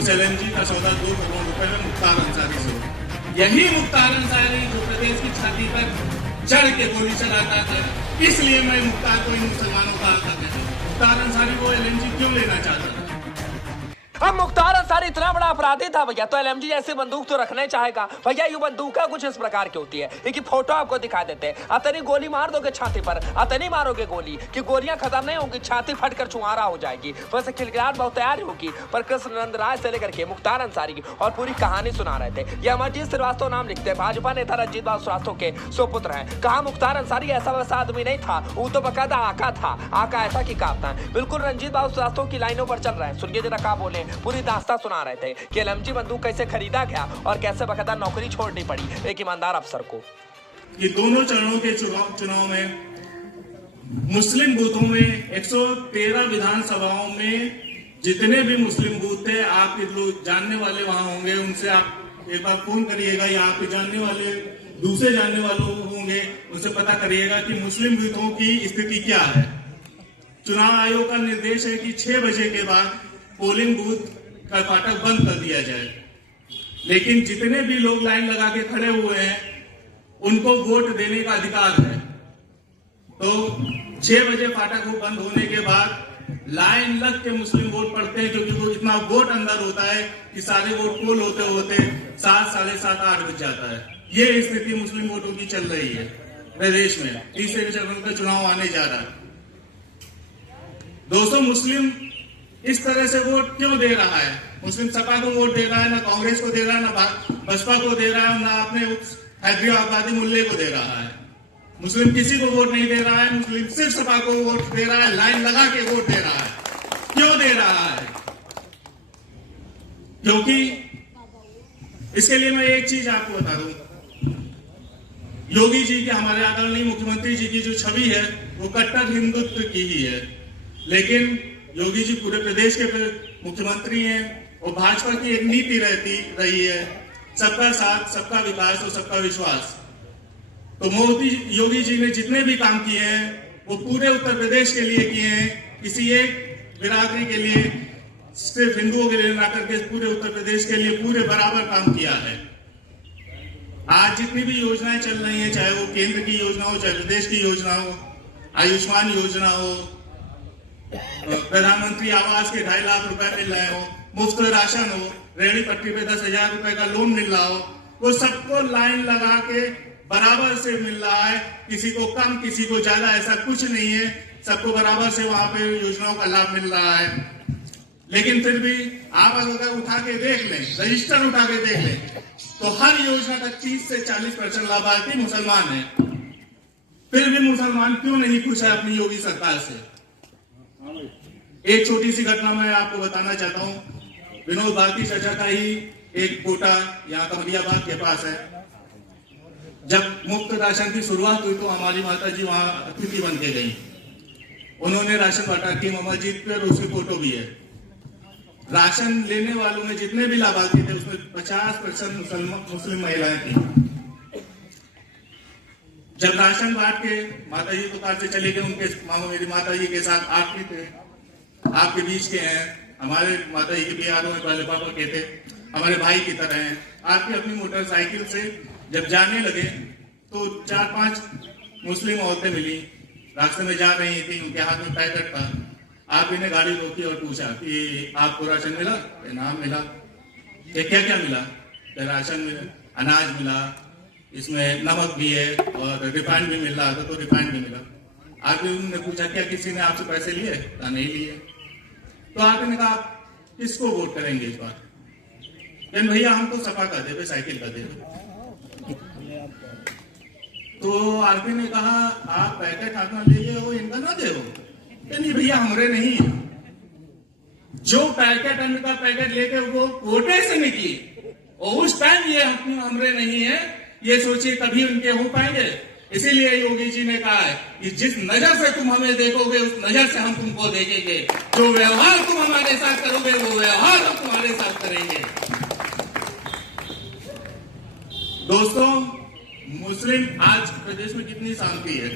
उस LNG का सौदा 2 करोड़ रुपए में मुख्तार अंसारी से हुआ। यही मुख्तार अंसारी जो प्रदेश की छाती पर चढ़ के गोली चलाता था, इसलिए मैं मुख्तार को इन मुसलमानों का आता था। मुख्तार अंसारी को LNG क्यों लेना चाहता था? अब मुख्तार अंसारी इतना बड़ा अपराधी था भैया, तो LMG जैसी बंदूक तो रखना ही चाहेगा भैया। ये बंदूक कुछ इस प्रकार की होती है, इनकी फोटो आपको दिखा देते हैं। अतनी गोली मार दोगे छाती पर, अतनी मारोगे गोली कि गोलियां खत्म नहीं होंगी, छाती फटकर चुहारा हो जाएगी। वैसे खिलखिलाहट बहुत तैयार होगी, पर कृष्ण नंद राय से लेकर के मुख्तार अंसारी की और पूरी कहानी सुना रहे थे। ये अमरजीत श्रीवास्तव नाम लिखते हैं, भाजपा नेता रंजीत बाबू श्रीवास्तव के सुपुत्र हैं। कहा मुख्तार अंसारी ऐसा वैसा आदमी नहीं था, वो तो बकायदा आका था। आका ऐसा की कापता है, बिल्कुल रंजीत बाबू श्रीवास्तव की लाइनों पर चल रहे हैं। सुनिए जरा क्या बोले, पूरी दास्तां सुना रहे थे कि LMG बंदूक कैसे खरीदा गया और कैसे बकायदा नौकरी छोड़नी पड़ी एक ईमानदार अफसर को। ये दोनों चरणों के चुनाव में मुस्लिम बूथों में 113 विधानसभाओं में जितने भी मुस्लिम बूथ थे, आप लोग जानने वाले वहां होंगे, उनसे आप एक बार फोन करिएगा, या आप जानने वाले दूसरे जानने वालों होंगे, उनसे पता करिएगा कि मुस्लिम बूथों की स्थिति क्या है। चुनाव आयोग का निर्देश है कि 6 बजे के बाद पोलिंग बूथ का फाटक बंद कर दिया जाए, लेकिन जितने भी लोग लाइन लगा के खड़े हुए हैं उनको वोट देने का अधिकार है। तो 6 बजे फाटक बंद होने के बाद लाइन लग के मुस्लिम वोट पड़ते हैं, क्योंकि वो इतना वोट अंदर होता है कि सारे वोट पोल होते होते 7, साढ़े 7, 8 बज जाता है। ये स्थिति मुस्लिम वोटों की चल रही है प्रदेश में। तीसरे चरण का चुनाव आने जा रहा है। दोस्तों, मुस्लिम इस तरह से वोट क्यों दे रहा है? मुस्लिम सपा को वोट दे रहा है, ना कांग्रेस को दे रहा है, ना बसपा को दे रहा है, ना अपने हैदराबादी मुल्ले को दे रहा है। मुस्लिम किसी को वोट नहीं दे रहा है, मुस्लिम सिर्फ सपा को वोट दे रहा है, लाइन लगा के वोट दे रहा है। क्यों दे रहा है? क्योंकि इसके लिए मैं एक चीज आपको बता दूं, योगी जी के, हमारे आदरणीय मुख्यमंत्री जी की जो छवि है वो कट्टर हिंदुत्व की ही है, लेकिन योगी जी पूरे प्रदेश के मुख्यमंत्री हैं और भाजपा की एक नीति रही है, सबका साथ, सबका विकास और सबका विश्वास। तो योगी जी ने जितने भी काम किए हैं वो पूरे उत्तर प्रदेश के लिए किए हैं, किसी एक बिरादरी के लिए, सिर्फ हिंदुओं के लिए ना करके पूरे उत्तर प्रदेश के लिए पूरे बराबर काम किया है। आज जितनी भी योजनाएं चल रही हैं, चाहे वो केंद्र की योजना हो, चाहे प्रदेश की योजना हो, आयुष्मान योजना हो, प्रधानमंत्री आवास के 2.5 लाख रुपए मिल रहे हो, मुफ्त राशन हो, रेहड़ी पट्टी पे 10,000 रुपए का लोन मिल रहा हो, वो सबको लाइन लगा के बराबर से मिल रहा है। किसी को कम, किसी को ज्यादा, ऐसा कुछ नहीं है, सबको बराबर से वहां पे योजनाओं का लाभ मिल रहा है। लेकिन फिर भी आप अगर उठा के देख लें, रजिस्टर उठा के देख लें, तो हर योजना का 30 से 40% लाभार्थी मुसलमान है। फिर भी मुसलमान क्यों नहीं खुश है अपनी योगी सरकार से? एक छोटी सी घटना मैं आपको बताना चाहता हूं। विनोद भारती चाचा का ही एक कोटा यहाँ कमरियाबाद के पास है। जब मुफ्त राशन की शुरुआत हुई तो हमारी माता जी वहां अतिथि बन के गई। उन्होंने राशन बांटा, टीम अमरजीत पर उसकी फोटो भी है। राशन लेने वालों में जितने भी लाभार्थी थे उसमें 50% मुस्लिम महिलाएं थी। जब राशन बांट के माता जी दुकान से चले गए, उनके मेरी माता जी के साथ आप भी थे, आपके बीच के हैं, हमारे माता जी के बिहारों में पहले पापा के थे, हमारे भाई की तरह हैं। आपकी अपनी मोटरसाइकिल से जब जाने लगे तो 4-5 मुस्लिम औरतें मिली, रास्ते में जा रही थी, उनके हाथ में पैकेट था। आप इन्हें गाड़ी रोकी और पूछा कि आपको राशन मिला? नाम मिला। क्या क्या मिला? राशन मिला, अनाज मिला, इसमें नमक भी है और रिफाइंड भी मिल रहा था, तो रिफाइंड भी मिला। आगे उन्होंने पूछा क्या किसी ने आपसे पैसे लिए? नहीं लिए। तो आपने कहा आप किसको वोट करेंगे इस बार? लेकिन भैया हम तो सपा का देवे, साइकिल का देवे। तो आरपी ने कहा आप पैकेट अपना ले हो, इनका ना दे हो। नहीं भैया हमरे नहीं है। जो पैकेट इनका पैकेट लेके वो कोटे से निकली और उस टाइम ये हमरे नहीं है, ये सोचिए कभी उनके हो पाएंगे। इसीलिए योगी जी ने कहा है कि जिस नजर से तुम हमें देखोगे उस नजर से हम तुमको देखेंगे। जो व्यवहार तुम हमारे साथ करोगे वो व्यवहार हम तुम्हारे साथ करेंगे। दोस्तों, मुस्लिम आज प्रदेश में कितनी शांति है,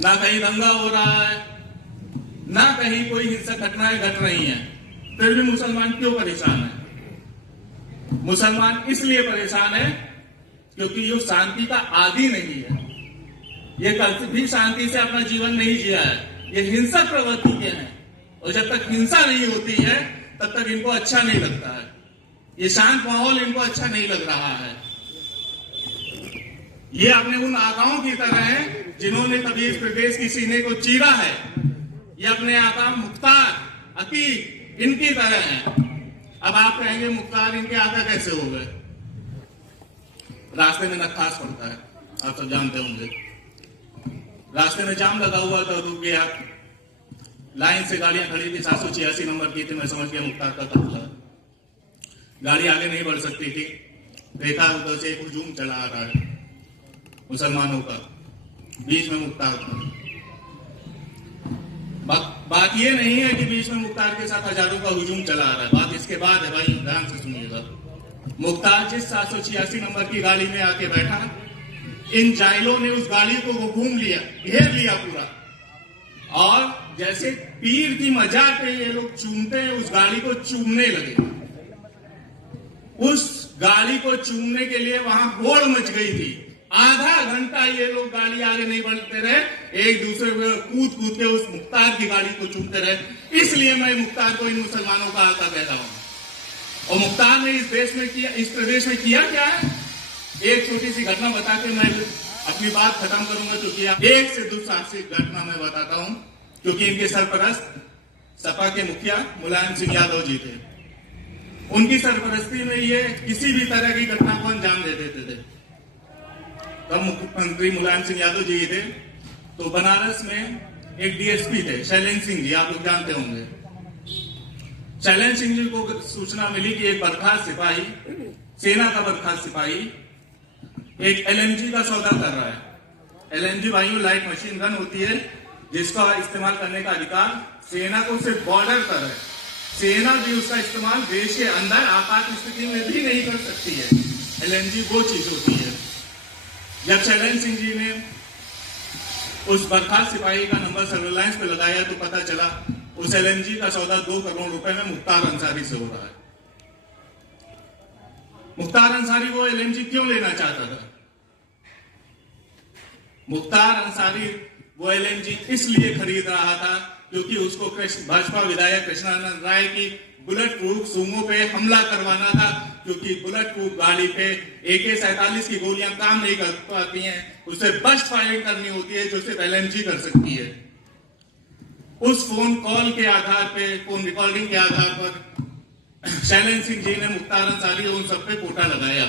ना कहीं दंगा हो रहा है, ना कहीं कोई हिंसक घटनाएं घट रही हैं। फिर भी मुसलमान क्यों परेशान है? मुसलमान इसलिए परेशान है क्योंकि ये शांति का आदी नहीं है। ये कभी भी शांति से अपना जीवन नहीं जिया है। ये हिंसक प्रवृत्ति के हैं, और जब तक हिंसा नहीं होती है तब तक इनको अच्छा नहीं लगता है। ये शांत माहौल इनको अच्छा नहीं लग रहा है। ये अपने उन आकाओं की तरह है जिन्होंने कभी इस प्रदेश की सीने को चीरा है। ये अपने आका मुख्तार, अतीक इनकी तरह है। अब आप कहेंगे मुख्तार इनके आका कैसे हो गए? रास्ते में नखास पड़ता है, आप सब जानते होंगे। रास्ते में जाम लगा हुआ था, रुक गया, लाइन से गाड़ियां खड़ी थी, 786 नंबर की थी। मैं समझ गया मुख्तार का कत्ल। गाड़ी आगे नहीं बढ़ सकती थी। देखा उधर से एक हुजूम चला आ रहा है मुसलमानों का, बीच में मुख्तार था। बात ये नहीं है कि बीच में मुख्तार के साथ हजारों का हुजूम चला आ रहा है। बात इसके बाद है भाई, ध्यान से सुनिएगा। मुख्तार जिस 786 नंबर की गाड़ी में आके बैठा, इन जाहिलों ने उस गाड़ी को वो घूम लिया, घेर लिया पूरा, और जैसे पीर की मजार पे ये लोग चूमते हैं उस गाड़ी को चूमने लगे। उस गाड़ी को चूमने के लिए वहां होड़ मच गई थी। आधा घंटा ये लोग गाड़ी आगे नहीं बढ़ते रहे, एक दूसरे को कूद कूद के उस मुख्तार की गाड़ी को चूमते रहे। इसलिए मैं मुख्तार को इन मुसलमानों का आका कह रहा हूं। और मुख्तार ने इस देश में किया, इस प्रदेश में किया क्या है? एक छोटी सी घटना बता के मैं अपनी बात खत्म करूंगा, क्योंकि एक से दुस्साहसिक घटना मैं बताता हूं। क्योंकि इनके सरपरस्त सपा के मुखिया मुलायम सिंह यादव जी थे। उनकी सरपरस्ती में ये किसी भी तरह की घटना को अंजाम दे देते थे। तब मुख्यमंत्री मुलायम सिंह यादव जी थे। तो बनारस में एक डीएसपी थे, शैलेंद्र सिंह जी, आप लोग जानते होंगे। शैलेंद्र सिंह जी को सूचना मिली कि एक बर्खास्त सिपाही, सेना का बर्खास्त सिपाही, एक एलएमजी का सौदा कर रहा है। एलएमजी भाइयों लाइट मशीन गन होती है जिसका इस्तेमाल करने का अधिकार सेना को सिर्फ बॉर्डर पर है। सेना भी उसका इस्तेमाल देश के अंदर आपात स्थिति में भी नहीं कर सकती है। एलएमजी वो चीज होती है। जब शैलेंद्र सिंह जी ने उस बर्खास्त सिपाही का नंबर सर्वेलांस पे लगाया तो पता चला उस एलएमजी का सौदा 2 करोड़ रुपए में मुख्तार अंसारी से हो रहा है। मुख्तार अंसारी वो एलएमजी क्यों लेना चाहता था? मुख्तार अंसारी वो एलएमजी इसलिए खरीद रहा था क्योंकि उसको भाजपा विधायक कृष्णानंद राय की बुलेट प्रूफ सूमो पे हमला करवाना था। क्योंकि बुलेट प्रूफ गाड़ी पे AK-47 की गोलियां काम नहीं कर पाती हैं, उसे बस्ट फायरिंग करनी होती है जो सिर्फ एलएमजी कर सकती है। उस फोन कॉल के आधार पे, फोन रिकॉर्डिंग के आधार पर शैलेंद्र सिंह जी ने मुख्तार अंसारी उन सब पे कोटा लगाया।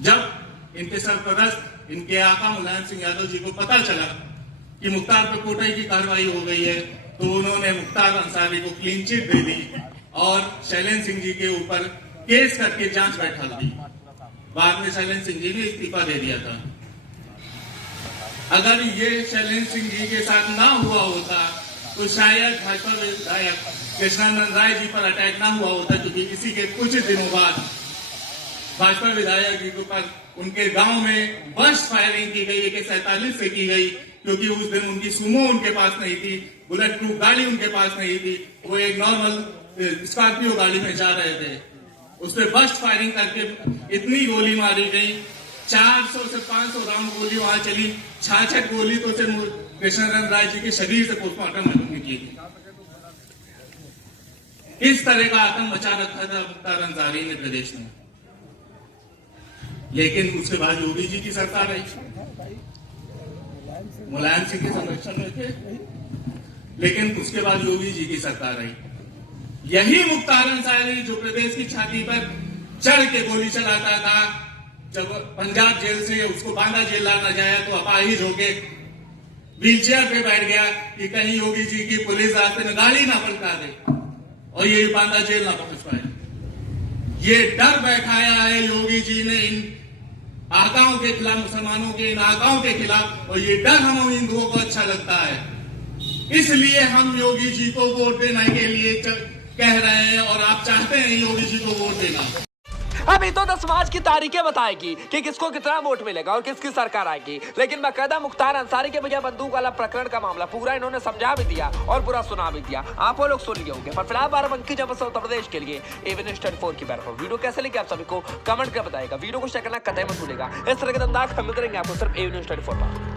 जब इनके सरपरस्त, इनके आका मुलायम सिंह यादव जी को पता चला कि मुख्तार पे कोटाई की कार्रवाई हो गई है, तो उन्होंने मुख्तार अंसारी को क्लीन चिट दे दी और शैलेंद्र सिंह जी के ऊपर केस करके जांच बैठा दी। बाद में शैलेंद्र सिंह जी ने इस्तीफा दे दिया था। अगर ये शैलेंद्र सिंह जी के साथ ना हुआ होता तो शायद भाजपा विधायक कृष्णानंद राय जी पर अटैक ना हुआ होता, क्योंकि इसी के कुछ दिनों बाद भाजपा विधायक जी के ऊपर उनके गांव में बस्ट फायरिंग की गई, AK-47 से की गई। क्योंकि उस दिन उनकी सुमो उनके पास नहीं थी, बुलेट प्रूफ गाड़ी उनके पास नहीं थी, वो एक नॉर्मल स्कॉर्पियो गाड़ी में जा रहे थे। उस पर बस्ट फायरिंग करके इतनी गोली मारी गई, 400 से 500 राउंड गोली वहां चली। 66 गोली तो सिर्फ कृष्णानंद राय जी के शरीर से पोस्टमार्टम में निकली थी। इस तरह का आतंक मचा रखा था मुख्तार अंसारी ने प्रदेश में। लेकिन उसके बाद योगी जी की सरकार आई, मुलायम सिंह के संरक्षण में थे, लेकिन उसके बाद योगी जी की सरकार आई। यही मुख्तार अंसारी जो प्रदेश की छाती पर चढ़ के गोली चलाता था, जब पंजाब जेल से उसको बांदा जेल लाना जाया तो अपाहिज होके व्हीलचेयर पे बैठ गया कि कहीं योगी जी की पुलिस रास्ते में गाड़ी ना पलटा दे और ये बांदा जेल ना पहुंच पाए। ये डर बैठाया है योगी जी ने इन आकाओं के खिलाफ, मुसलमानों के इन आकाओं के खिलाफ, और ये डर हम हिंदुओं को अच्छा लगता है। इसलिए हम योगी जी को वोट देने के लिए कह रहे हैं और आप चाहते हैं योगी जी को वोट देना। अभी तो समाज की तारीखें बताएगी कि किसको कितना वोट मिलेगा और किसकी सरकार आएगी, लेकिन बाकायदा मुख्तार अंसारी के भैया बंदूक वाला प्रकरण का मामला पूरा इन्होंने समझा भी दिया और पूरा सुना भी दिया। आप वो लोग सुन लिए होंगे। पर फिलहाल बाराबंकी जब उत्तर प्रदेश के लिए एवन स्टडी 4 की बैठक। वीडियो कैसे लगी आप सभी को कमेंट कर बताएगा। वीडियो को शेयर करना कतई मत भूलिएगा। इस तरह के दमदार हम मिल रहेंगे आपको सिर्फ एवन स्टडी 4 पर।